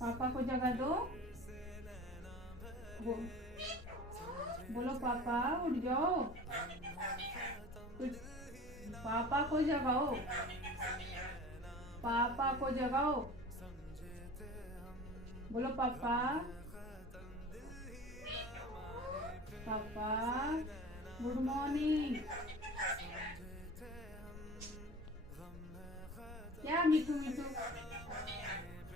पापा को जगा दो। बो, बोलो पापा उठ जाओ। कुछ पापा को जगाओ। पापा को जगाओ। बोलो पापा। पापा गुड मॉर्निंग। क्या मीठू मीठू